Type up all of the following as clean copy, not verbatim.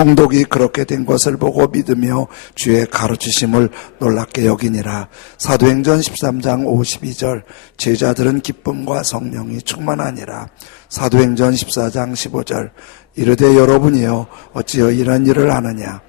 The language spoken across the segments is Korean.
총독이 그렇게 된 것을 보고 믿으며 주의 가르치심을 놀랍게 여기니라. 사도행전 13장 52절 제자들은 기쁨과 성령이 충만하니라. 사도행전 14장 15절 이르되 여러분이여 어찌여 이런 일을 하느냐.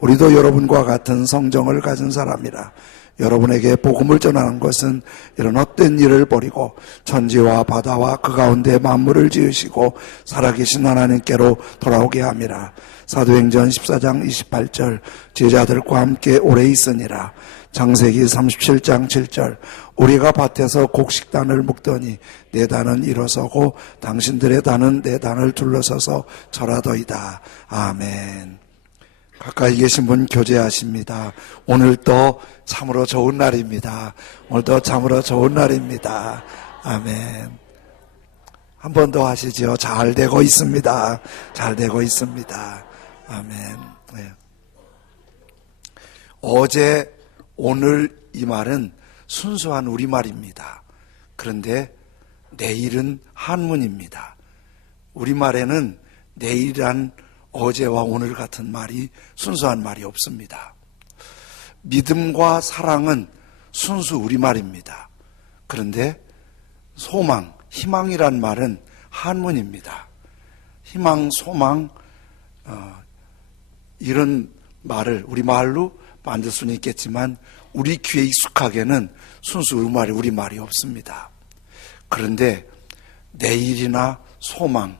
우리도 여러분과 같은 성정을 가진 사람이라. 여러분에게 복음을 전하는 것은 이런 헛된 일을 버리고 천지와 바다와 그 가운데 만물을 지으시고 살아계신 하나님께로 돌아오게 함이라. 사도행전 14장 28절 제자들과 함께 오래 있으니라. 창세기 37장 7절 우리가 밭에서 곡식단을 묶더니 내 단은 일어서고 당신들의 단은 내 단을 둘러서서 절하더이다. 아멘. 가까이 계신 분 교제하십니다. 오늘도 참으로 좋은 날입니다. 오늘도 참으로 좋은 날입니다. 아멘. 한 번 더 하시죠. 잘 되고 있습니다. 잘 되고 있습니다. 아멘. 네. 어제 오늘 이 말은 순수한 우리말입니다. 그런데 내일은 한문입니다. 우리말에는 내일이란 어제와 오늘 같은 말이 순수한 말이 없습니다. 믿음과 사랑은 순수 우리말입니다. 그런데 소망, 희망이란 말은 한문입니다. 희망, 소망 이런 말을 우리말로 만들 수는 있겠지만 우리 귀에 익숙하게는 순수 우리말이 없습니다. 그런데 내일이나 소망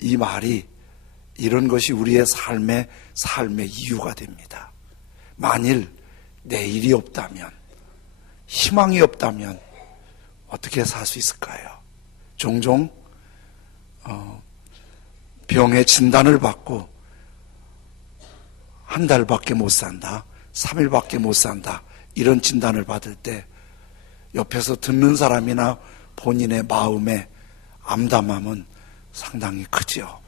이 말이 이런 것이 우리의 삶의 이유가 됩니다. 만일 내일이 없다면, 희망이 없다면 어떻게 살 수 있을까요? 종종 병의 진단을 받고 한 달밖에 못 산다, 3일밖에 못 산다 이런 진단을 받을 때 옆에서 듣는 사람이나 본인의 마음의 암담함은 상당히 크지요.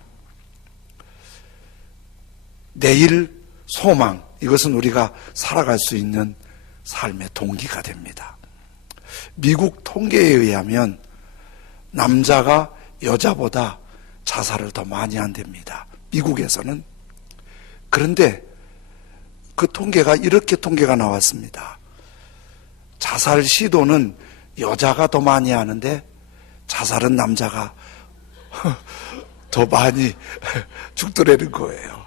내일 소망, 이것은 우리가 살아갈 수 있는 삶의 동기가 됩니다. 미국 통계에 의하면 남자가 여자보다 자살을 더 많이 한답니다. 미국에서는. 그런데 그 통계가 이렇게 통계가 나왔습니다. 자살 시도는 여자가 더 많이 하는데 자살은 남자가 더 많이 죽더라는 거예요.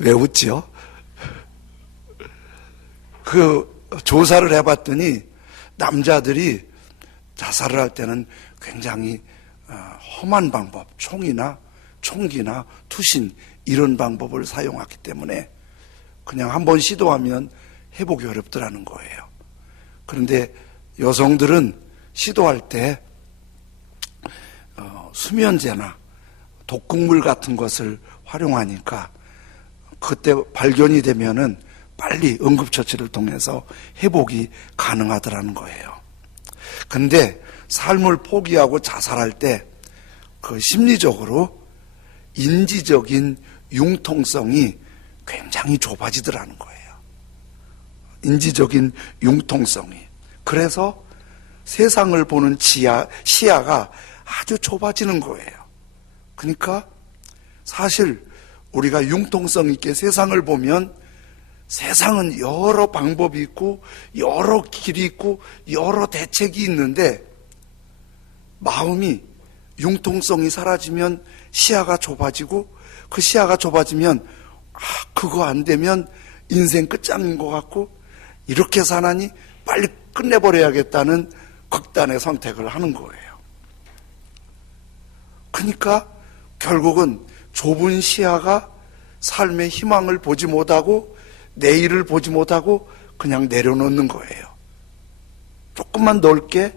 왜 웃지요? 그 조사를 해봤더니 남자들이 자살을 할 때는 굉장히 험한 방법, 총기나 투신 이런 방법을 사용하기 때문에 그냥 한번 시도하면 회복이 어렵더라는 거예요. 그런데 여성들은 시도할 때 수면제나 독극물 같은 것을 활용하니까 그때 발견이 되면은 빨리 응급처치를 통해서 회복이 가능하더라는 거예요. 근데 삶을 포기하고 자살할 때 그 심리적으로 인지적인 융통성이 굉장히 좁아지더라는 거예요. 인지적인 융통성이. 그래서 세상을 보는 시야가 아주 좁아지는 거예요. 그러니까 사실 우리가 융통성 있게 세상을 보면 세상은 여러 방법이 있고 여러 길이 있고 여러 대책이 있는데 마음이 융통성이 사라지면 시야가 좁아지고 그 시야가 좁아지면 그거 안 되면 인생 끝장인 것 같고 이렇게 사나니 빨리 끝내버려야겠다는 극단의 선택을 하는 거예요. 그러니까 결국은 좁은 시야가 삶의 희망을 보지 못하고 내일을 보지 못하고 그냥 내려놓는 거예요. 조금만 넓게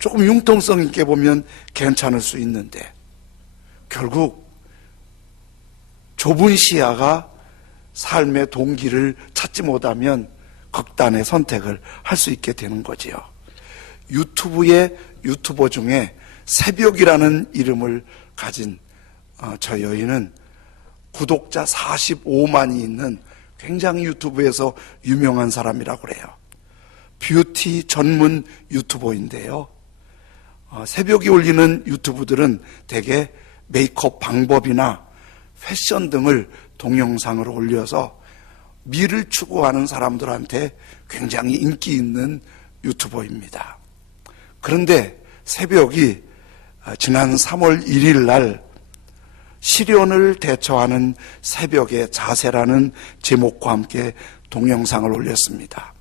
조금 융통성 있게 보면 괜찮을 수 있는데 결국 좁은 시야가 삶의 동기를 찾지 못하면 극단의 선택을 할 수 있게 되는 거지요. 유튜브의 유튜버 중에 새벽이라는 이름을 가진 저 여인은 구독자 45만이 있는 굉장히 유튜브에서 유명한 사람이라고 그래요. 뷰티 전문 유튜버인데요. 새벽에 올리는 유튜브들은 대개 메이크업 방법이나 패션 등을 동영상으로 올려서 미를 추구하는 사람들한테 굉장히 인기 있는 유튜버입니다. 그런데 새벽이 지난 3월 1일 날 시련을 대처하는 새벽의 자세라는 제목과 함께 동영상을 올렸습니다.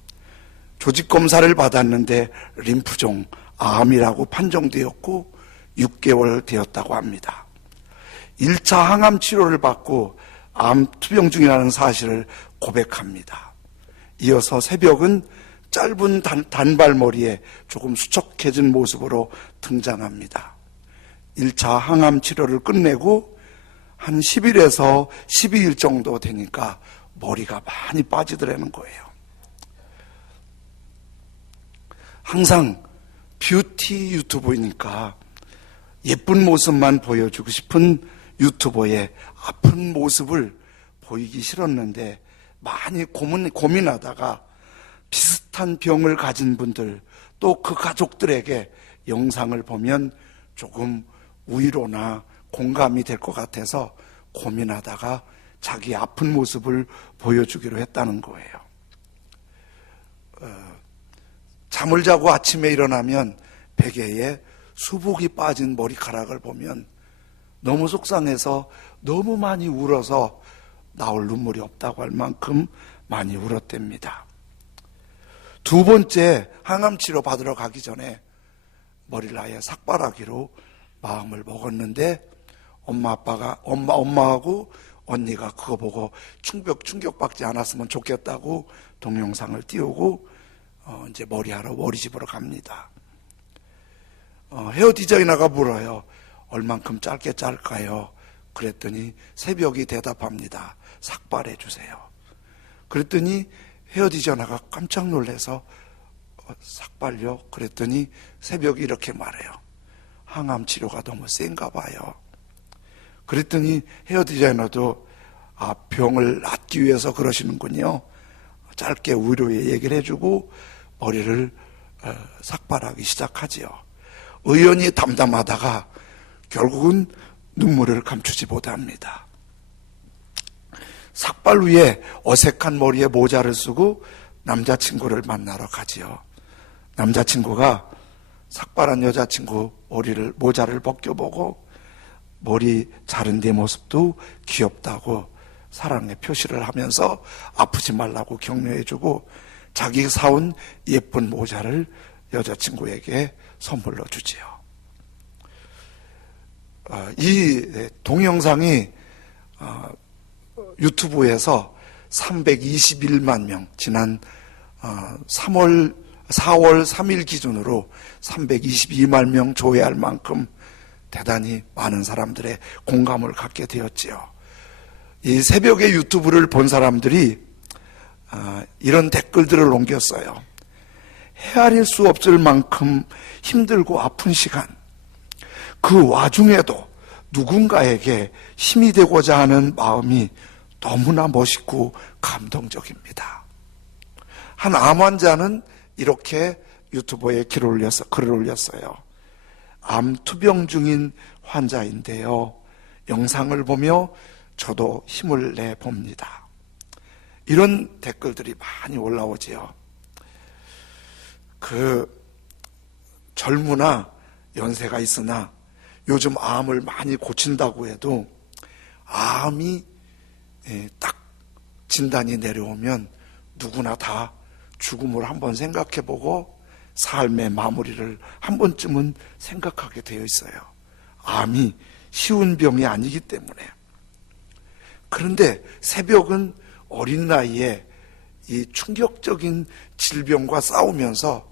조직검사를 받았는데 림프종, 암이라고 판정되었고 6개월 되었다고 합니다. 1차 항암 치료를 받고 암 투병 중이라는 사실을 고백합니다. 이어서 새벽은 짧은 단발머리에 조금 수척해진 모습으로 등장합니다. 1차 항암 치료를 끝내고 한 10일에서 12일 정도 되니까 머리가 많이 빠지더라는 거예요. 항상 뷰티 유튜버이니까 예쁜 모습만 보여주고 싶은 유튜버의 아픈 모습을 보이기 싫었는데 많이 고민하다가 비슷한 병을 가진 분들 또 그 가족들에게 영상을 보면 조금 위로나 공감이 될 것 같아서 고민하다가 자기 아픈 모습을 보여주기로 했다는 거예요. 잠을 자고 아침에 일어나면 베개에 수북이 빠진 머리카락을 보면 너무 속상해서 너무 많이 울어서 나올 눈물이 없다고 할 만큼 많이 울었답니다. 두 번째 항암치료 받으러 가기 전에 머리를 아예 삭발하기로 마음을 먹었는데 엄마하고 언니가 그거 보고 충격받지 않았으면 좋겠다고 동영상을 띄우고 이제 머리하러 머리집으로 갑니다. 헤어 디자이너가 물어요. 얼만큼 짧게 자를까요? 그랬더니 새벽이 대답합니다. 삭발해 주세요. 그랬더니 헤어 디자이너가 깜짝 놀라서 삭발요? 그랬더니 새벽이 이렇게 말해요. 항암 치료가 너무 센가 봐요. 그랬더니 헤어 디자이너도 병을 낫기 위해서 그러시는군요. 짧게 위로의 얘기를 해주고 머리를 삭발하기 시작하지요. 의연히 담담하다가 결국은 눈물을 감추지 못합니다. 삭발 후에 어색한 머리에 모자를 쓰고 남자친구를 만나러 가지요. 남자친구가 삭발한 여자친구 모자를 벗겨보고 머리 자른 내 모습도 귀엽다고 사랑의 표시를 하면서 아프지 말라고 격려해주고 자기 사온 예쁜 모자를 여자친구에게 선물로 주지요. 이 동영상이 유튜브에서 321만 명, 지난 4월 3일 기준으로 322만 명 조회할 만큼 대단히 많은 사람들의 공감을 갖게 되었지요. 이 새벽에 유튜브를 본 사람들이 이런 댓글들을 남겼어요. 헤아릴 수 없을 만큼 힘들고 아픈 시간, 그 와중에도 누군가에게 힘이 되고자 하는 마음이 너무나 멋있고 감동적입니다. 한 암 환자는 이렇게 유튜브에 글을 올렸어요. 암 투병 중인 환자인데요. 영상을 보며 저도 힘을 내 봅니다. 이런 댓글들이 많이 올라오지요. 젊으나 연세가 있으나 요즘 암을 많이 고친다고 해도 암이 딱 진단이 내려오면 누구나 다 죽음을 한번 생각해보고 삶의 마무리를 한 번쯤은 생각하게 되어 있어요. 암이 쉬운 병이 아니기 때문에. 그런데 새벽은 어린 나이에 이 충격적인 질병과 싸우면서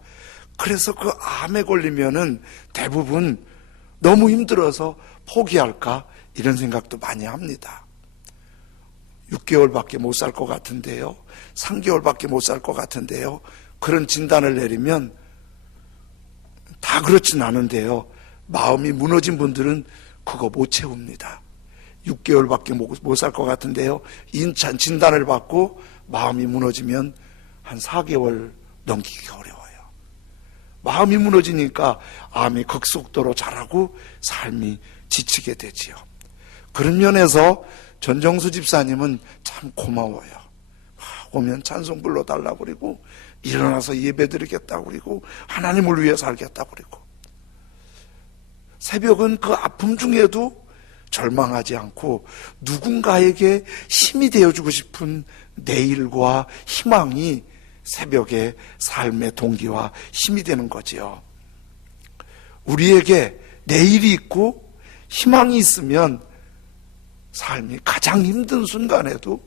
그래서 그 암에 걸리면은 대부분 너무 힘들어서 포기할까 이런 생각도 많이 합니다. 6개월밖에 못 살 것 같은데요. 3개월밖에 못 살 것 같은데요. 그런 진단을 내리면 다 그렇진 않은데요. 마음이 무너진 분들은 그거 못 채웁니다. 6개월밖에 못 살 것 같은데요. 인찬 진단을 받고 마음이 무너지면 한 4개월 넘기기 어려워요. 마음이 무너지니까 암이 극속도로 자라고 삶이 지치게 되지요. 그런 면에서 전정수 집사님은 참 고마워요. 오면 찬송 불러달라고 그리고 일어나서 예배드리겠다고 그리고 하나님을 위해 살겠다고 그리고 새벽은 그 아픔 중에도 절망하지 않고 누군가에게 힘이 되어주고 싶은 내일과 희망이 새벽의 삶의 동기와 힘이 되는 거지요. 우리에게 내일이 있고 희망이 있으면 삶이 가장 힘든 순간에도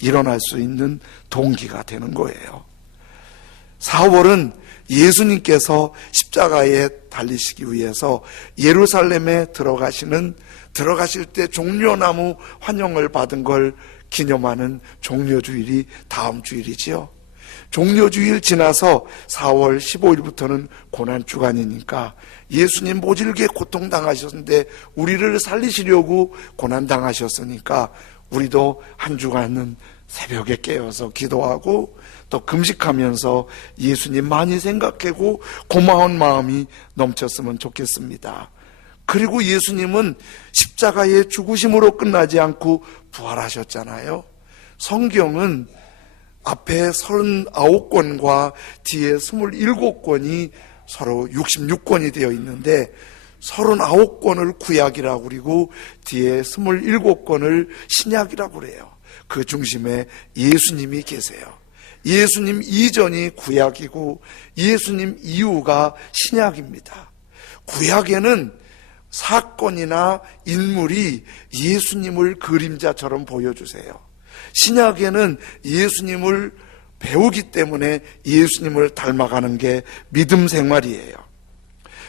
일어날 수 있는 동기가 되는 거예요. 4월은 예수님께서 십자가에 달리시기 위해서 예루살렘에 들어가실 때 종려나무 환영을 받은 걸 기념하는 종려주일이 다음 주일이지요. 종려주일 지나서 4월 15일부터는 고난주간이니까 예수님 모질게 고통당하셨는데 우리를 살리시려고 고난당하셨으니까 우리도 한 주간은 새벽에 깨어서 기도하고 또 금식하면서 예수님 많이 생각하고 고마운 마음이 넘쳤으면 좋겠습니다. 그리고 예수님은 십자가의 죽으심으로 끝나지 않고 부활하셨잖아요. 성경은 앞에 39권과 뒤에 27권이 서로 66권이 되어 있는데 39권을 구약이라고 그리고 뒤에 27권을 신약이라고 그래요. 그 중심에 예수님이 계세요. 예수님 이전이 구약이고 예수님 이후가 신약입니다. 구약에는 사건이나 인물이 예수님을 그림자처럼 보여주세요. 신약에는 예수님을 배우기 때문에 예수님을 닮아가는 게 믿음 생활이에요.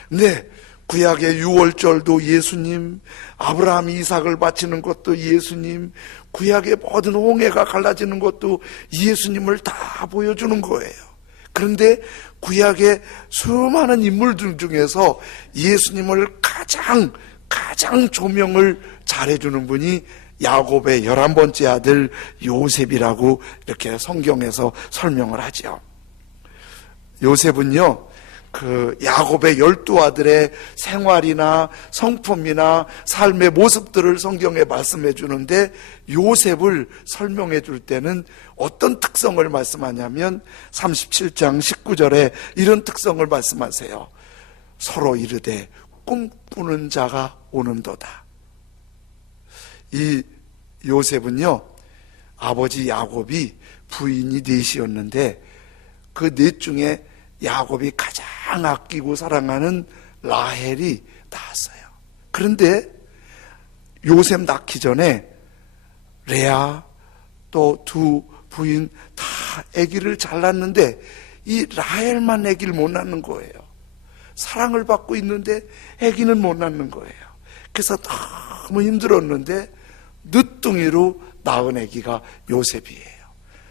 근데 구약의 유월절도 예수님, 아브라함이 이삭을 바치는 것도 예수님, 구약의 모든 홍해가 갈라지는 것도 예수님을 다 보여주는 거예요. 그런데 구약의 수많은 인물들 중에서 예수님을 가장 조명을 잘해주는 분이 야곱의 11번째 아들 요셉이라고 이렇게 성경에서 설명을 하죠. 요셉은요, 그 야곱의 12아들의 생활이나 성품이나 삶의 모습들을 성경에 말씀해 주는데 요셉을 설명해 줄 때는 어떤 특성을 말씀하냐면 37장 19절에 이런 특성을 말씀하세요. 서로 이르되 꿈꾸는 자가 오는도다. 이 요셉은요, 아버지 야곱이 부인이 넷이었는데 그 넷 중에 야곱이 가장 아끼고 사랑하는 라헬이 낳았어요. 그런데 요셉 낳기 전에 레아 또 두 부인 다 아기를 잘 낳는데 이 라헬만 아기를 못 낳는 거예요. 사랑을 받고 있는데 아기는 못 낳는 거예요. 그래서 너무 힘들었는데 늦둥이로 낳은 아기가 요셉이에요.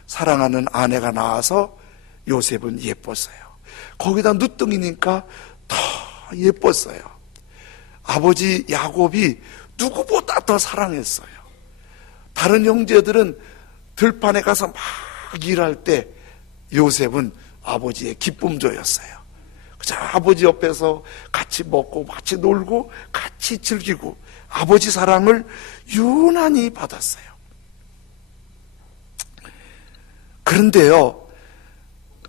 사랑하는 아내가 나와서 요셉은 예뻤어요. 거기다 늦둥이니까 더 예뻤어요. 아버지 야곱이 누구보다 더 사랑했어요. 다른 형제들은 들판에 가서 막 일할 때 요셉은 아버지의 기쁨조였어요. 그래서 아버지 옆에서 같이 먹고 같이 놀고 같이 즐기고 아버지 사랑을 유난히 받았어요. 그런데요,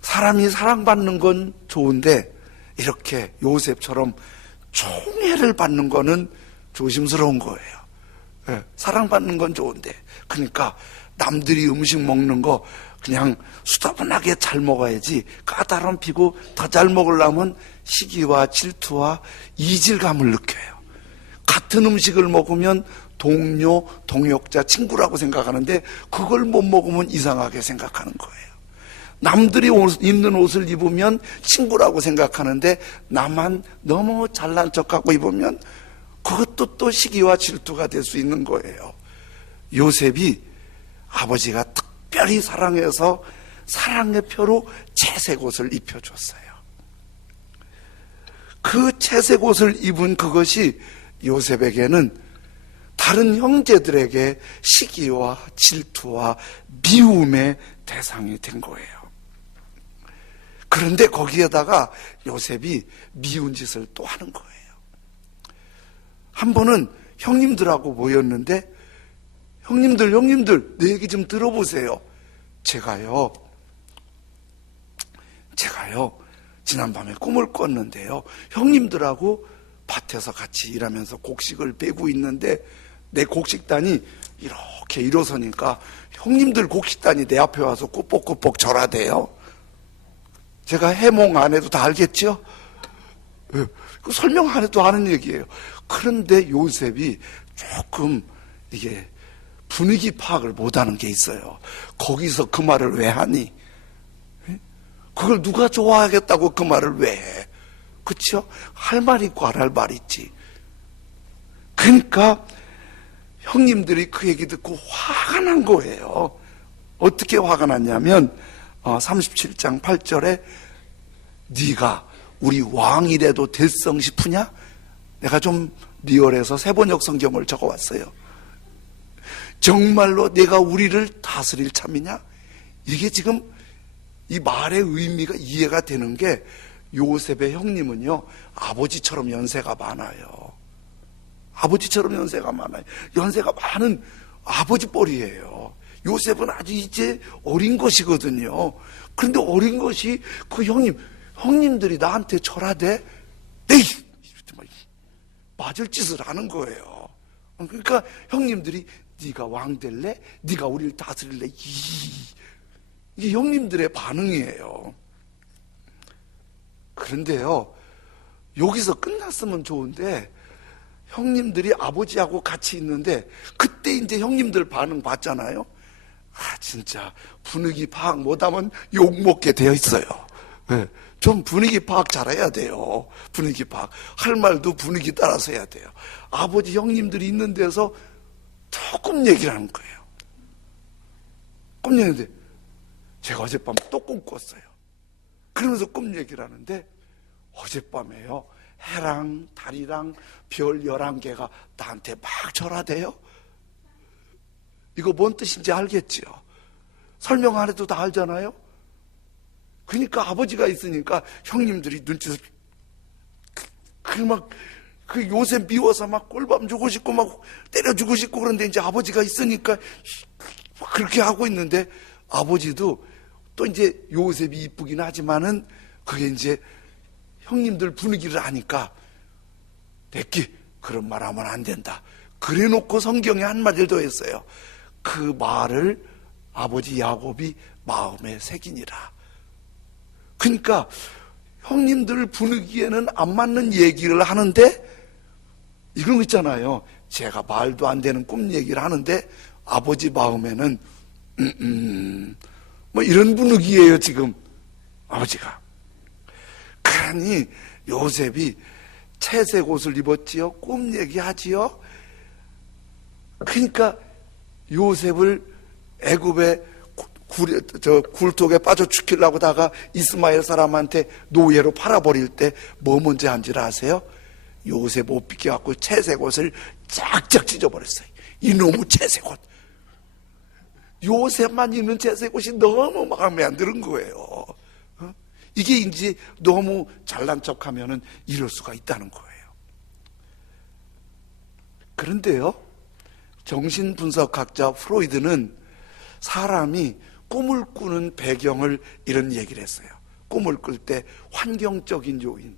사람이 사랑받는 건 좋은데 이렇게 요셉처럼 총애를 받는 거는 조심스러운 거예요. 네, 사랑받는 건 좋은데 그러니까 남들이 음식 먹는 거 그냥 수다분하게 잘 먹어야지 까다로운 피고 더 잘 먹으려면 시기와 질투와 이질감을 느껴요. 같은 음식을 먹으면 동료, 동역자, 친구라고 생각하는데 그걸 못 먹으면 이상하게 생각하는 거예요. 남들이 입는 옷을 입으면 친구라고 생각하는데 나만 너무 잘난 척하고 입으면 그것도 또 시기와 질투가 될 수 있는 거예요. 요셉이 아버지가 특별히 사랑해서 사랑의 표로 채색 옷을 입혀줬어요. 그 채색 옷을 입은 그것이 요셉에게는 다른 형제들에게 시기와 질투와 미움의 대상이 된 거예요. 그런데 거기에다가 요셉이 미운 짓을 또 하는 거예요. 한 번은 형님들하고 모였는데 형님들, 내 얘기 좀 들어보세요. 제가요, 지난밤에 꿈을 꿨는데요. 형님들하고 밭에서 같이 일하면서 곡식을 베고 있는데 내 곡식단이 이렇게 일어서니까 형님들 곡식단이 내 앞에 와서 꾸벅꾸벅 절하대요. 제가 해몽 안 해도 다 알겠죠? 그 설명 안 해도 아는 얘기예요. 그런데 요셉이 조금 이게 분위기 파악을 못하는 게 있어요. 거기서 그 말을 왜 하니? 그걸 누가 좋아하겠다고 그 말을 왜 해? 그렇죠? 할 말 있고 안 할 말 있지. 그러니까 형님들이 그 얘기 듣고 화가 난 거예요. 어떻게 화가 났냐면 37장 8절에 네가 우리 왕이라도 될성 싶으냐? 내가 좀 리얼해서 세번역 성경을 적어왔어요. 정말로 내가 우리를 다스릴 참이냐? 이게 지금 이 말의 의미가 이해가 되는 게 요셉의 형님은요, 아버지처럼 연세가 많아요. 아버지처럼 연세가 많아요. 연세가 많은 아버지 뻘이에요. 요셉은 아주 이제 어린 것이거든요. 그런데 어린 것이 그 형님들이 나한테 절하대? 에이! 맞을 짓을 하는 거예요. 그러니까 형님들이 네가 왕 될래? 네가 우리를 다스릴래? 이게 형님들의 반응이에요. 그런데요, 여기서 끝났으면 좋은데 형님들이 아버지하고 같이 있는데 그때 이제 형님들 반응 봤잖아요. 진짜 분위기 파악 못하면 욕먹게 되어 있어요. 네, 좀 분위기 파악 잘해야 돼요. 분위기 파악. 할 말도 분위기 따라서 해야 돼요. 아버지 형님들이 있는 데서 조금 얘기를 하는 거예요. 꿈 얘기인데 제가 어젯밤 또 꿈 꿨어요. 그러면서 꿈 얘기를 하는데 어젯밤에요, 해랑 달이랑 별 11개가 나한테 막 절하대요. 이거 뭔 뜻인지 알겠지요? 설명 안 해도 다 알잖아요? 그러니까 아버지가 있으니까 형님들이 눈치를 그 요셉 미워서 막 꿀밤 주고 싶고 막 때려주고 싶고, 그런데 이제 아버지가 있으니까 그렇게 하고 있는데 아버지도 또 이제 요셉이 이쁘긴 하지만은 그게 이제 형님들 분위기를 아니까 됐기, 그런 말 하면 안 된다. 그래 놓고 성경에 한마디를 더 했어요. 그 말을 아버지 야곱이 마음에 새기니라. 그러니까 형님들 분위기에는 안 맞는 얘기를 하는데 이런 거 있잖아요. 제가 말도 안 되는 꿈 얘기를 하는데 아버지 마음에는 뭐 이런 분위기예요 지금 아버지가. 그러니 요셉이 채색 옷을 입었지요. 꿈 얘기하지요. 그러니까 요셉을 애굽의 굴독에 빠져 죽이려고 다가 이스마엘 사람한테 노예로 팔아버릴 때 뭐 먼저 한 줄 아세요? 요셉 옷 빗겨갖고 채색 옷을 쫙쫙 찢어버렸어요. 이놈의 채색 옷. 요셉만 입는 채색 옷이 너무 마음에 안 드는 거예요. 이게 이제 너무 잘난 척하면은 이럴 수가 있다는 거예요. 그런데요, 정신분석학자 프로이드는 사람이 꿈을 꾸는 배경을 이런 얘기를 했어요. 꿈을 꿀 때 환경적인 요인.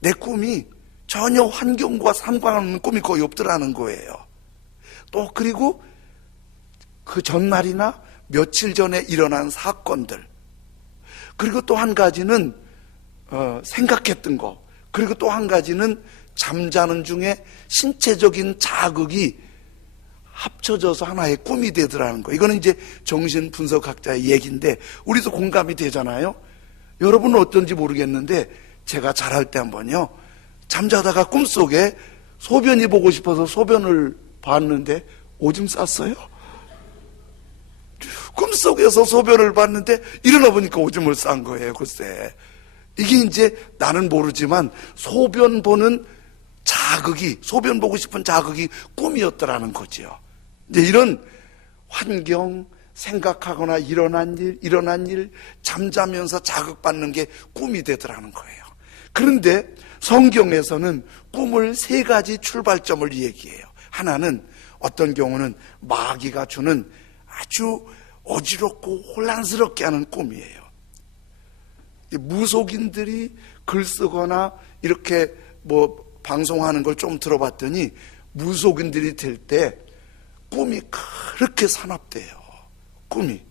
내 꿈이 전혀 환경과 상관없는 꿈이 거의 없더라는 거예요. 또 그리고 그 전날이나 며칠 전에 일어난 사건들, 그리고 또 한 가지는 생각했던 거, 그리고 또 한 가지는 잠자는 중에 신체적인 자극이 합쳐져서 하나의 꿈이 되더라는 거. 이거는 이제 정신분석학자의 얘기인데 우리도 공감이 되잖아요. 여러분은 어떤지 모르겠는데 제가 잘할 때 한번요, 잠자다가 꿈속에 소변이 보고 싶어서 소변을 봤는데 오줌 쌌어요. 꿈속에서 소변을 봤는데 일어나 보니까 오줌을 싼 거예요. 글쎄, 이게 이제 나는 모르지만 소변 보는 자극이, 소변 보고 싶은 자극이 꿈이었더라는 거죠. 이제 이런 환경, 생각하거나 일어난 일, 잠자면서 자극받는 게 꿈이 되더라는 거예요. 그런데 성경에서는 꿈을 세 가지 출발점을 얘기해요. 하나는 어떤 경우는 마귀가 주는 아주 어지럽고 혼란스럽게 하는 꿈이에요. 무속인들이 글 쓰거나 이렇게 방송하는 걸 좀 들어봤더니 무속인들이 될 때 꿈이 그렇게 사납대요. 꿈이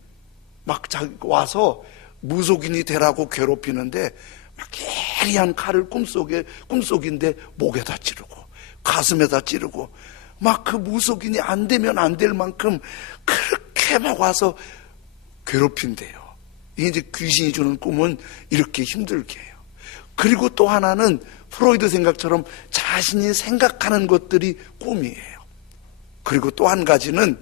막 와서 무속인이 되라고 괴롭히는데 막 예리한 칼을 꿈속인데 목에다 찌르고 가슴에다 찌르고 막 그 무속인이 안 되면 안 될 만큼 그렇게 막 와서 괴롭힌대요. 이제 귀신이 주는 꿈은 이렇게 힘들게 해요. 그리고 또 하나는 프로이드 생각처럼 자신이 생각하는 것들이 꿈이에요. 그리고 또 한 가지는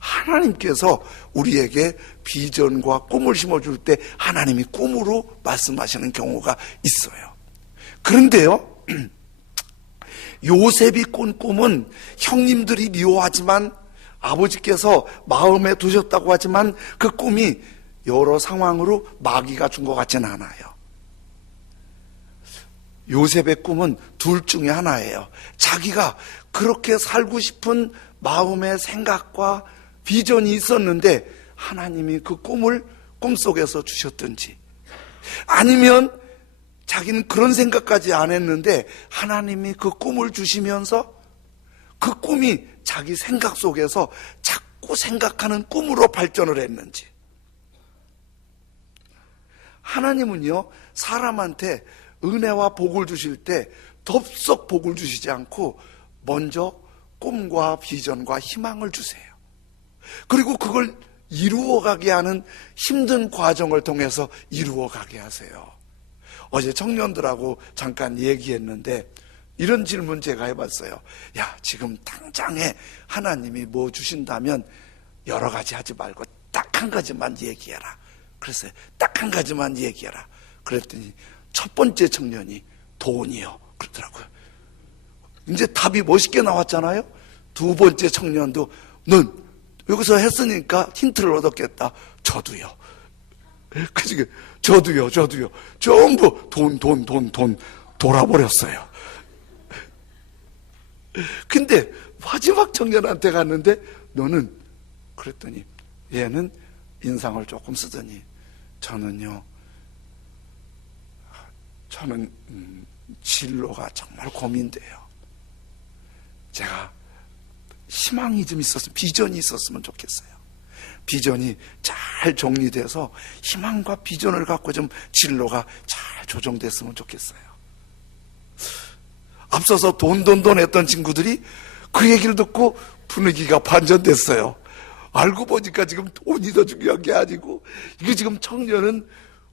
하나님께서 우리에게 비전과 꿈을 심어줄 때 하나님이 꿈으로 말씀하시는 경우가 있어요. 그런데요, 요셉이 꾼 꿈은 형님들이 미워하지만 아버지께서 마음에 두셨다고 하지만 그 꿈이 여러 상황으로 마귀가 준 것 같지는 않아요. 요셉의 꿈은 둘 중에 하나예요. 자기가 그렇게 살고 싶은 마음의 생각과 비전이 있었는데 하나님이 그 꿈을 꿈속에서 주셨든지, 아니면 자기는 그런 생각까지 안 했는데 하나님이 그 꿈을 주시면서 그 꿈이 자기 생각 속에서 자꾸 생각하는 꿈으로 발전을 했는지. 하나님은요, 사람한테 은혜와 복을 주실 때 덥석 복을 주시지 않고 먼저 꿈과 비전과 희망을 주세요. 그리고 그걸 이루어가게 하는 힘든 과정을 통해서 이루어가게 하세요. 어제 청년들하고 잠깐 얘기했는데 이런 질문 제가 해봤어요. 야, 지금 당장에 하나님이 뭐 주신다면 여러 가지 하지 말고 딱 한 가지만 얘기해라. 그래서 딱 한 가지만 얘기해라. 그랬더니 첫 번째 청년이 돈이요 그러더라고요. 이제 답이 멋있게 나왔잖아요. 두 번째 청년도 넌 여기서 했으니까 힌트를 얻었겠다. 저도요. 그치? 저도요. 전부 돈 돌아버렸어요. 근데 마지막 청년한테 갔는데 너는? 그랬더니 얘는 인상을 조금 쓰더니 저는 진로가 정말 고민돼요. 제가 희망이 좀 있었으면, 비전이 있었으면 좋겠어요. 비전이 잘 정리돼서 희망과 비전을 갖고 좀 진로가 잘 조정됐으면 좋겠어요. 앞서서 돈 했던 친구들이 그 얘기를 듣고 분위기가 반전됐어요. 알고 보니까 지금 돈이 더 중요한 게 아니고, 이게 지금 청년은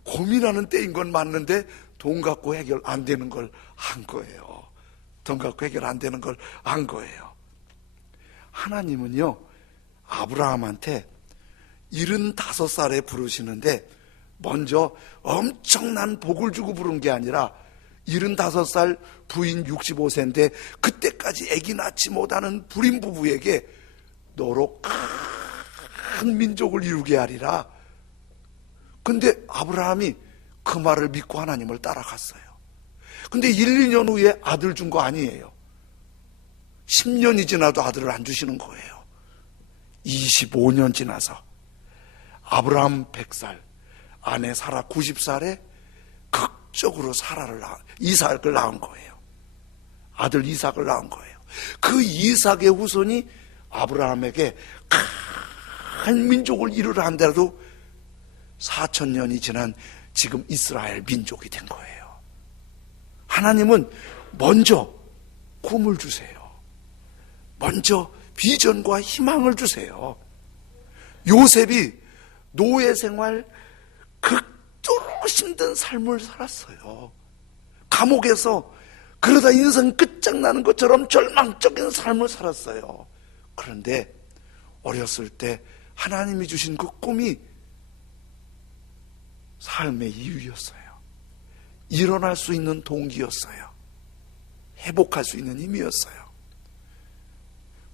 고민하는 때인 건 맞는데 돈 갖고 해결 안 되는 걸 한 거예요. 돈 갖고 해결 안 되는 걸 안 거예요. 하나님은요, 아브라함한테 75살에 부르시는데 먼저 엄청난 복을 주고 부른 게 아니라 75살 부인 65세인데 그때까지 아기 낳지 못하는 불임 부부에게 너로 큰 민족을 이루게 하리라. 근데 아브라함이 그 말을 믿고 하나님을 따라갔어요. 근데 1, 2년 후에 아들 준 거 아니에요. 10년이 지나도 아들을 안 주시는 거예요. 25년 지나서 아브라함 100살, 아내 사라 90살에 극적으로 이삭을 낳은 거예요. 아들 이삭을 낳은 거예요. 그 이삭의 후손이 아브라함에게 큰 민족을 이루려 한데도 4000년이 지난 지금 이스라엘 민족이 된 거예요. 하나님은 먼저 꿈을 주세요. 먼저 비전과 희망을 주세요. 요셉이 노예 생활 극도로 힘든 삶을 살았어요. 감옥에서 그러다 인생 끝장나는 것처럼 절망적인 삶을 살았어요. 그런데 어렸을 때 하나님이 주신 그 꿈이 삶의 이유였어요. 일어날 수 있는 동기였어요. 회복할 수 있는 힘이었어요.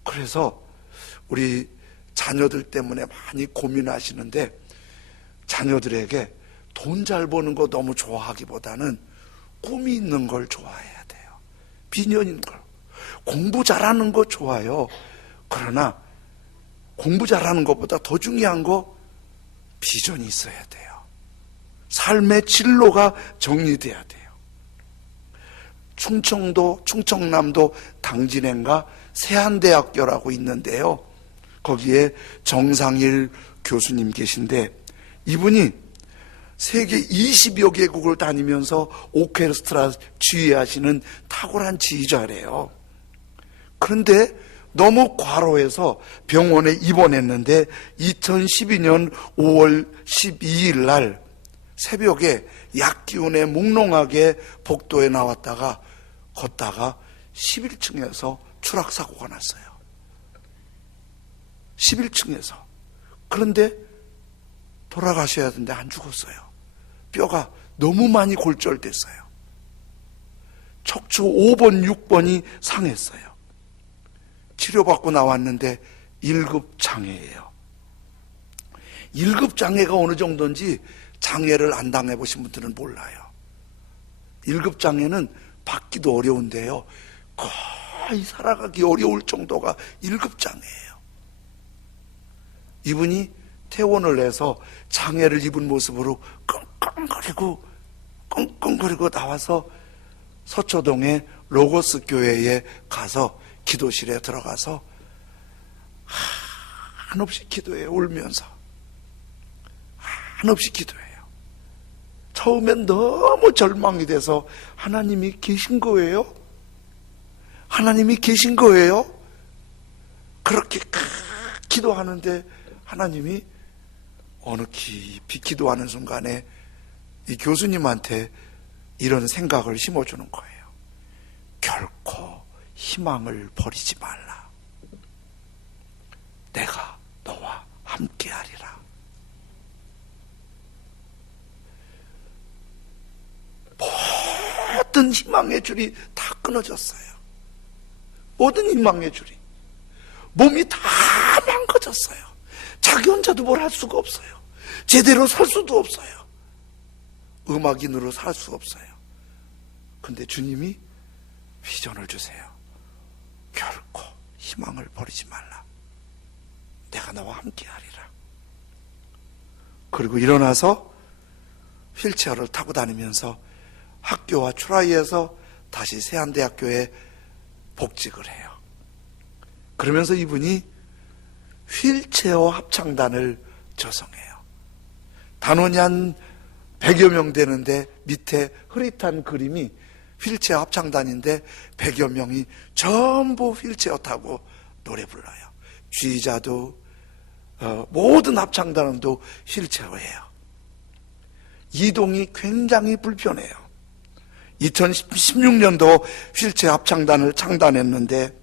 그래서 우리 자녀들 때문에 많이 고민하시는데, 자녀들에게 돈 잘 버는 거 너무 좋아하기보다는 꿈이 있는 걸 좋아해야 돼요. 비전 있는 걸. 공부 잘하는 거 좋아요. 그러나 공부 잘하는 것보다 더 중요한 거 비전이 있어야 돼요. 삶의 진로가 정리돼야 돼요. 충청남도 당진행가 세한대학교라고 있는데요. 거기에 정상일 교수님 계신데 이분이 세계 20여 개국을 다니면서 오케스트라 지휘하시는 탁월한 지휘자래요. 그런데 너무 과로해서 병원에 입원했는데 2012년 5월 12일 날 새벽에 약기운에 몽롱하게 복도에 나왔다가 걷다가 11층에서 추락사고가 났어요. 11층에서. 그런데 돌아가셔야 되는데 안 죽었어요. 뼈가 너무 많이 골절됐어요. 척추 5번, 6번이 상했어요. 치료받고 나왔는데 1급 장애예요. 1급 장애가 어느 정도인지 장애를 안 당해보신 분들은 몰라요. 1급 장애는 받기도 어려운데요. 거의 살아가기 어려울 정도가 1급 장애예요. 이분이 퇴원을 해서 장애를 입은 모습으로 끙끙거리고 나와서 서초동의 로고스 교회에 가서 기도실에 들어가서 한없이 기도해요. 울면서 한없이 기도해요. 처음엔 너무 절망이 돼서 하나님이 계신 거예요? 하나님이 계신 거예요? 그렇게 기도하는데 하나님이 어느 깊이 기도하는 순간에 이 교수님한테 이런 생각을 심어주는 거예요. 결코 희망을 버리지 말라. 내가 너와 함께하리라. 모든 희망의 줄이 다 끊어졌어요. 모든 희망의 줄이. 몸이 다 망가졌어요. 자기 혼자도 뭘 할 수가 없어요. 제대로 살 수도 없어요. 음악인으로 살 수 없어요. 근데 주님이 비전을 주세요. 결코 희망을 버리지 말라. 내가 너와 함께하리라. 그리고 일어나서 휠체어를 타고 다니면서 학교와 트라이에서 다시 세한대학교에 복직을 해요. 그러면서 이분이 휠체어 합창단을 조성해요. 단원이 한 100여 명 되는데 밑에 흐릿한 그림이 휠체어 합창단인데 100여 명이 전부 휠체어 타고 노래 불러요. 지휘자도 모든 합창단원도 휠체어예요. 이동이 굉장히 불편해요. 2016년도 휠체어 합창단을 창단했는데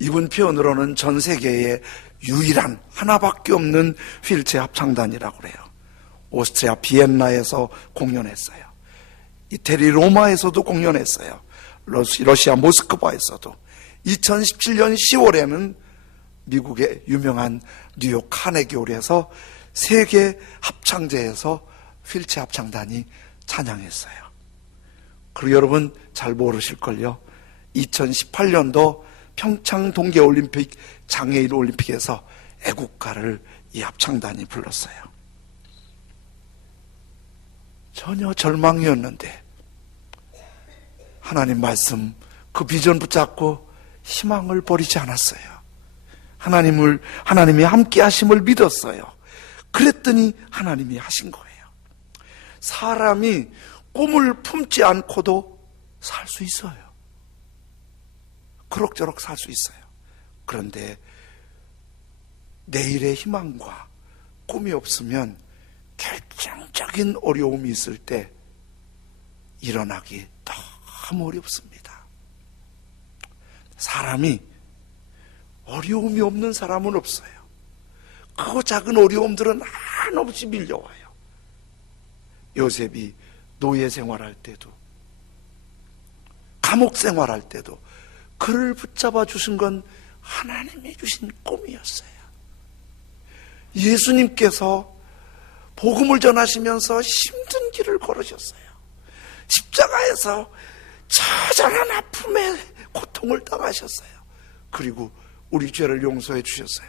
이분 표현으로는 전 세계에 유일한 하나밖에 없는 휠체어 합창단이라고 그래요. 오스트리아 비엔나에서 공연했어요. 이태리 로마에서도 공연했어요. 러시아 모스크바에서도. 2017년 10월에는 미국의 유명한 뉴욕 카네기홀에서 세계 합창제에서 휠체어 합창단이 찬양했어요. 그리고 여러분 잘 모르실걸요. 2018년도 평창 동계올림픽 장애인 올림픽에서 애국가를 이 합창단이 불렀어요. 전혀 절망이었는데 하나님 말씀 그 비전 붙잡고 희망을 버리지 않았어요. 하나님이 함께 하심을 믿었어요. 그랬더니 하나님이 하신 거예요. 사람이 꿈을 품지 않고도 살 수 있어요. 그럭저럭 살 수 있어요. 그런데 내일의 희망과 꿈이 없으면 결정적인 어려움이 있을 때 일어나기 너무 어렵습니다. 사람이 어려움이 없는 사람은 없어요. 크고 작은 어려움들은 한없이 밀려와요. 요셉이 노예 생활할 때도 감옥 생활할 때도 그를 붙잡아 주신 건 하나님이 주신 꿈이었어요. 예수님께서 복음을 전하시면서 힘든 길을 걸으셨어요. 십자가에서 처절한 아픔의 고통을 당하셨어요. 그리고 우리 죄를 용서해 주셨어요.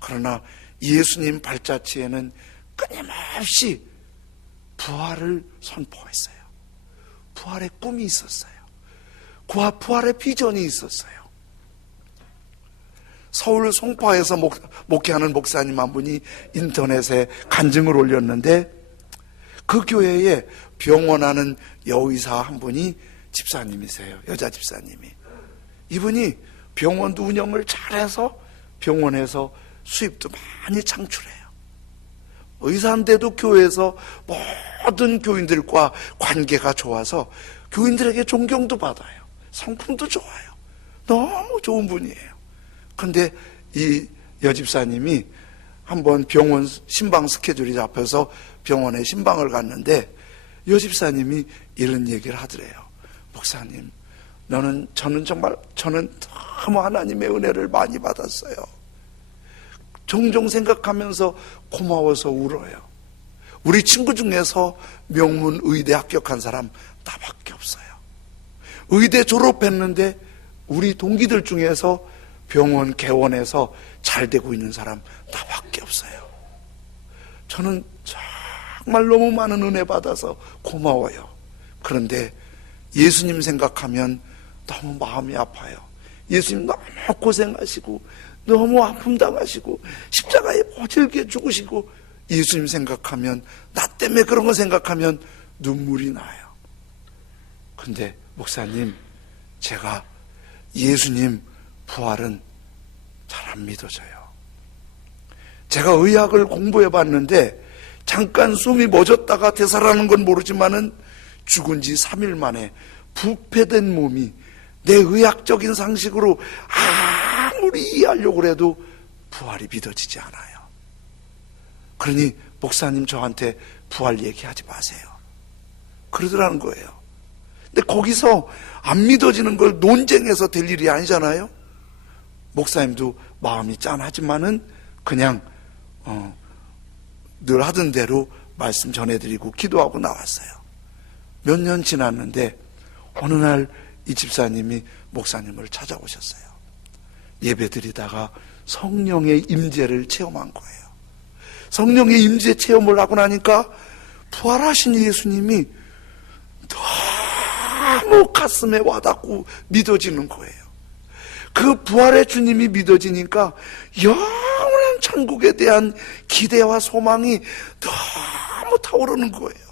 그러나 예수님 발자취에는 끊임없이 부활을 선포했어요. 부활의 꿈이 있었어요. 부활의 비전이 있었어요. 서울 송파에서 목회하는 목사님 한 분이 인터넷에 간증을 올렸는데, 그 교회에 병원하는 여의사 한 분이 집사님이세요. 여자 집사님이. 이분이 병원도 운영을 잘해서 병원에서 수입도 많이 창출해요. 의사인데도 교회에서 모든 교인들과 관계가 좋아서 교인들에게 존경도 받아요. 성품도 좋아요. 너무 좋은 분이에요. 근데 이 여집사님이 한번 병원 신방 스케줄이 잡혀서 병원에 신방을 갔는데, 여집사님이 이런 얘기를 하더래요. 목사님, 저는 너무 하나님의 은혜를 많이 받았어요. 종종 생각하면서 고마워서 울어요. 우리 친구 중에서 명문 의대 합격한 사람 나밖에 없어요. 의대 졸업했는데 우리 동기들 중에서 병원 개원해서 잘 되고 있는 사람 나밖에 없어요. 저는 정말 너무 많은 은혜 받아서 고마워요. 그런데 예수님 생각하면 너무 마음이 아파요. 예수님 너무 고생하시고 너무 아픔 당하시고 십자가에 모질게 죽으시고, 예수님 생각하면, 나 때문에 그런 거 생각하면 눈물이 나요. 근데 목사님, 제가 예수님 부활은 잘 안 믿어져요. 제가 의학을 공부해 봤는데 잠깐 숨이 멎었다가 되살아나는 건 모르지만은 죽은 지 3일 만에 부패된 몸이 내 의학적인 상식으로 아무리 이해하려고 해도 부활이 믿어지지 않아요. 그러니 목사님, 저한테 부활 얘기하지 마세요. 그러더라는 거예요. 근데 거기서 안 믿어지는 걸 논쟁해서 될 일이 아니잖아요. 목사님도 마음이 짠하지만은 그냥 늘 하던 대로 말씀 전해드리고 기도하고 나왔어요. 몇 년 지났는데 어느 날 이 집사님이 목사님을 찾아오셨어요. 예배드리다가 성령의 임재를 체험한 거예요. 성령의 임재 체험을 하고 나니까 부활하신 예수님이 너무 가슴에 와닿고 믿어지는 거예요. 그 부활의 주님이 믿어지니까 영원한 천국에 대한 기대와 소망이 너무 타오르는 거예요.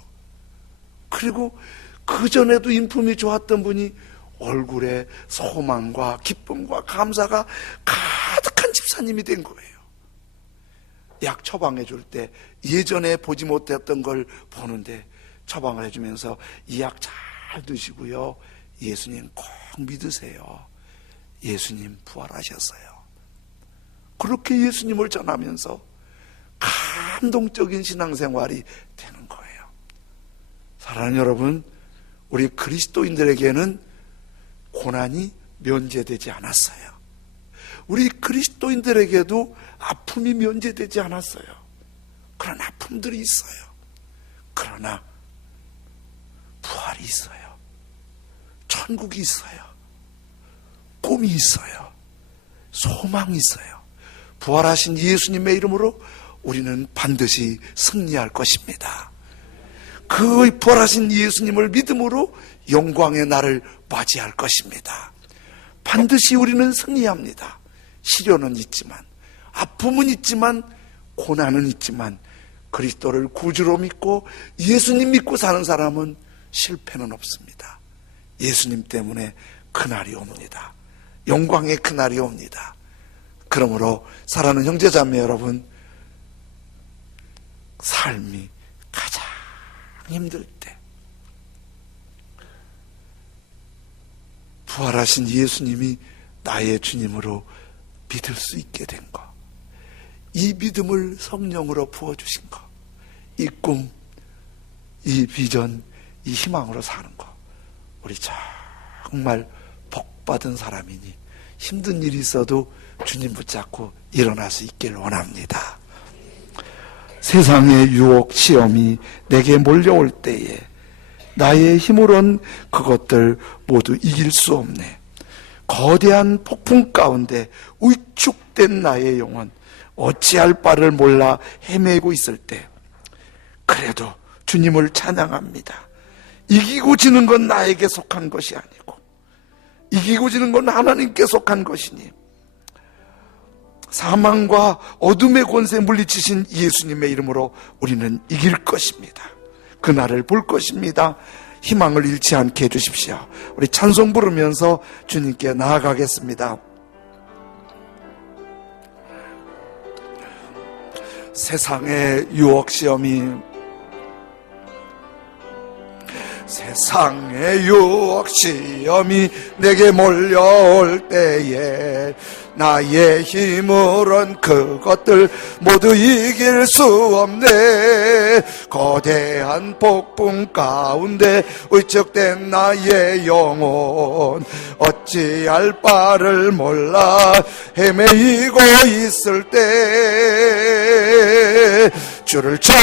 그리고 그전에도 인품이 좋았던 분이 얼굴에 소망과 기쁨과 감사가 가득한 집사님이 된 거예요. 약 처방해 줄 때 예전에 보지 못했던 걸 보는데 처방을 해주면서 이 약 잘 드시고요, 예수님 꼭 믿으세요. 예수님 부활하셨어요. 그렇게 예수님을 전하면서 감동적인 신앙생활이 되는 거예요. 사랑하는 여러분, 우리 그리스도인들에게는 고난이 면제되지 않았어요. 우리 그리스도인들에게도 아픔이 면제되지 않았어요. 그런 아픔들이 있어요. 그러나 부활이 있어요. 천국이 있어요. 꿈이 있어요. 소망이 있어요. 부활하신 예수님의 이름으로 우리는 반드시 승리할 것입니다. 그 부활하신 예수님을 믿음으로 영광의 날을 맞이할 것입니다. 반드시 우리는 승리합니다. 시련은 있지만, 아픔은 있지만, 고난은 있지만, 그리스도를 구주로 믿고 예수님 믿고 사는 사람은 실패는 없습니다. 예수님 때문에 그날이 옵니다. 영광의 그날이 옵니다. 그러므로 사랑하는 형제자매 여러분, 삶이 가장 힘들 때 부활하신 예수님이 나의 주님으로 믿을 수 있게 된 것, 이 믿음을 성령으로 부어주신 것, 이 꿈, 이 비전, 이 희망으로 사는 것, 우리 정말 복받은 사람이니 힘든 일이 있어도 주님 붙잡고 일어날 수 있기를 원합니다. 세상의 유혹, 시험이 내게 몰려올 때에 나의 힘으론 그것들 모두 이길 수 없네. 거대한 폭풍 가운데 위축된 나의 영혼, 어찌할 바를 몰라 헤매고 있을 때 그래도 주님을 찬양합니다. 이기고 지는 건 나에게 속한 것이 아니고 이기고 지는 건 하나님께 속한 것이니 사망과 어둠의 권세 물리치신 예수님의 이름으로 우리는 이길 것입니다. 그날을 볼 것입니다. 희망을 잃지 않게 해주십시오. 우리 찬송 부르면서 주님께 나아가겠습니다. 세상의 유혹 시험이 내게 몰려올 때에 나의 힘으론 그것들 모두 이길 수 없네. 거대한 폭풍 가운데 위축된 나의 영혼, 어찌할 바를 몰라 헤매이고 있을 때 주를 찬양,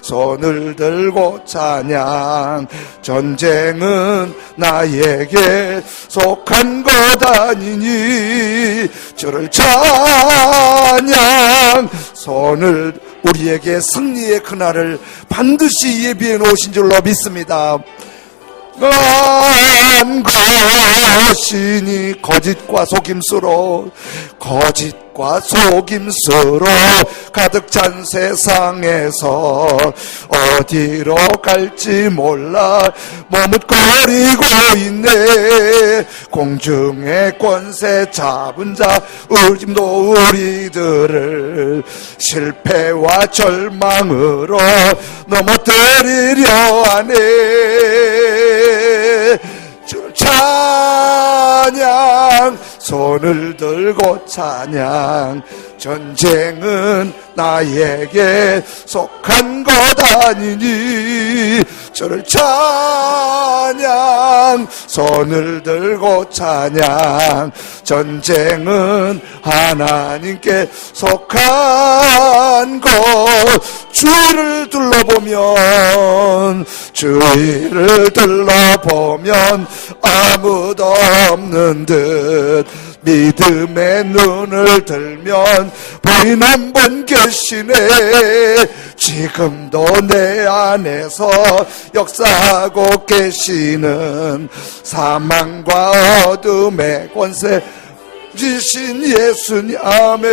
손을 들고 찬양. 전쟁은 나에게 속한 것 아니니 주를 찬양, 손을, 우리에게 승리의 그날을 반드시 예비해 놓으신 줄로 믿습니다. 한 것이니 거짓과 속임수로 가득 찬 세상에서 어디로 갈지 몰라 머뭇거리고 있네. 공중의 권세 잡은 자 우림도 우리들을 실패와 절망으로 넘어뜨리려 하네. 주를 찬양, 손을 들고 찬양. 전쟁은 나에게 속한 것 아니니 주를 찬양, 손을 들고 찬양. 전쟁은 하나님께 속한 것. 주위를 둘러보면 아무도 없는 듯 믿음의 눈을 들면 보임 한 분 계시네. 지금도 내 안에서 역사하고 계시는 사망과 어둠의 권세 지신 예수님. 아멘.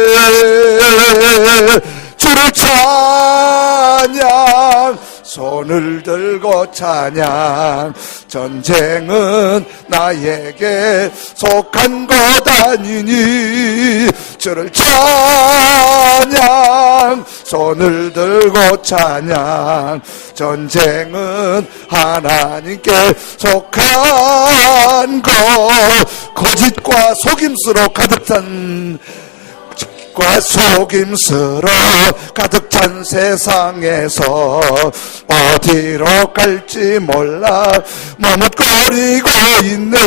주를 찬양, 손을 들고 찬양. 전쟁은 나에게 속한 것 아니니 주를 찬양, 손을 들고 찬양. 전쟁은 하나님께 속한 것. 거짓과 속임수로 가득 찬 세상에서 어디로 갈지 몰라 머뭇거리고 있네.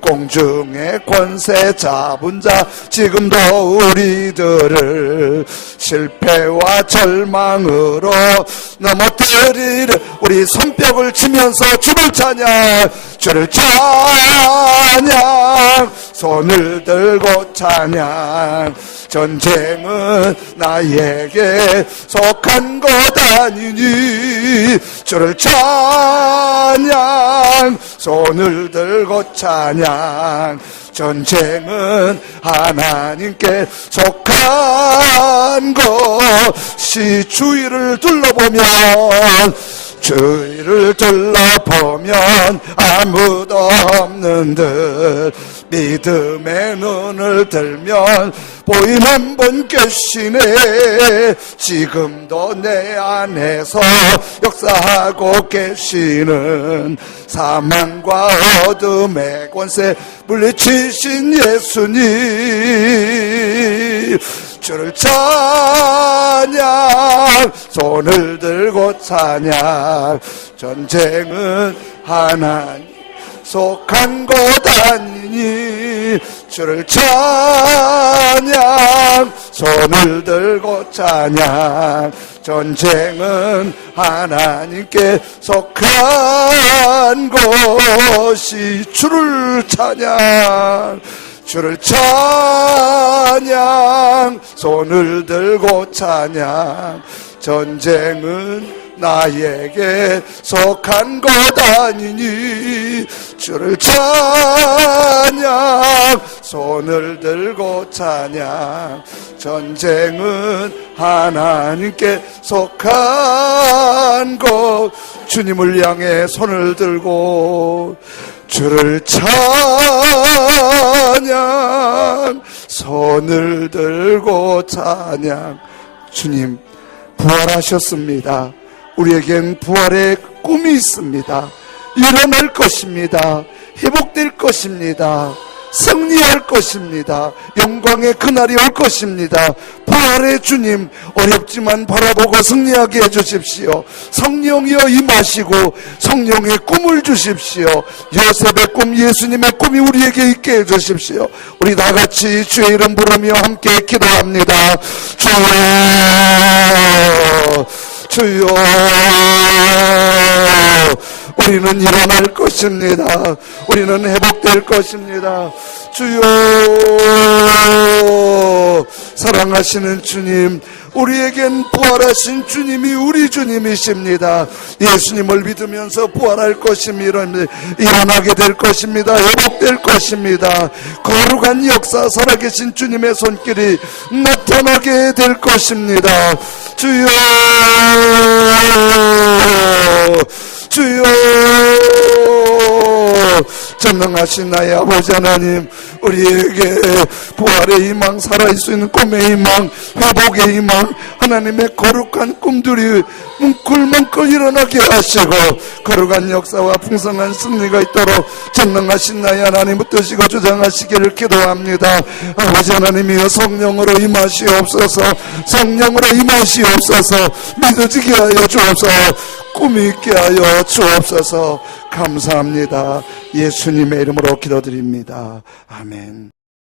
공중의 권세 잡은 자 지금도 우리들을 실패와 절망으로 넘어뜨리려. 우리 손뼉을 치면서 주를 찬양, 주를 찬양, 손을 들고 찬양. 전쟁은 나에게 속한 것 아니니 주를 찬양, 손을 들고 찬양. 전쟁은 하나님께 속한 것이. 주위를 둘러보면 아무도 없는 듯 믿음의 눈을 들면 보임 한 분 계시네. 지금도 내 안에서 역사하고 계시는 사망과 어둠의 권세 물리치신 예수님. 주를 찬양, 손을 들고 찬양. 전쟁은 하나님 속한 것 아니니 주를 찬양, 손을 들고 찬양. 전쟁은 하나님께 속한 것이 주를 찬양, 주를 찬양, 손을 들고 찬양. 전쟁은 나에게 속한 것 아니니 주를 찬양, 손을 들고 찬양. 전쟁은 하나님께 속한 것. 주님을 향해 손을 들고 주를 찬양, 손을 들고 찬양. 주님 부활하셨습니다. 우리에겐 부활의 꿈이 있습니다. 일어날 것입니다. 회복될 것입니다. 승리할 것입니다. 영광의 그날이 올 것입니다. 부활의 주님, 어렵지만 바라보고 승리하게 해주십시오. 성령이여 임하시고 성령의 꿈을 주십시오. 요셉의 꿈, 예수님의 꿈이 우리에게 있게 해주십시오. 우리 다같이 주의 이름 부르며 함께 기도합니다. 주여, 우리는 일어날 것입니다. 우리는 회복될 것입니다. 주여, 사랑하시는 주님, 우리에겐 부활하신 주님이 우리 주님이십니다. 예수님을 믿으면서 부활할 것입니다. 일어나게 될 것입니다. 회복될 것입니다. 거룩한 역사, 살아계신 주님의 손길이 나타나게 될 것입니다. 주여, 주여, 전능하신 나의 아버지 하나님, 우리에게 부활의 희망, 살아있을 수 있는 꿈의 희망, 회복의 희망, 하나님의 거룩한 꿈들이 뭉클뭉클 일어나게 하시고 거룩한 역사와 풍성한 승리가 있도록 전능하신 나의 하나님 붙드시고 주장하시기를 기도합니다. 아버지 하나님이여, 성령으로 임하시옵소서. 성령으로 임하시옵소서. 믿어지게 하여 주옵소서. 꿈이 있게 하여 주옵소서. 감사합니다. 예수님의 이름으로 기도드립니다. 아멘.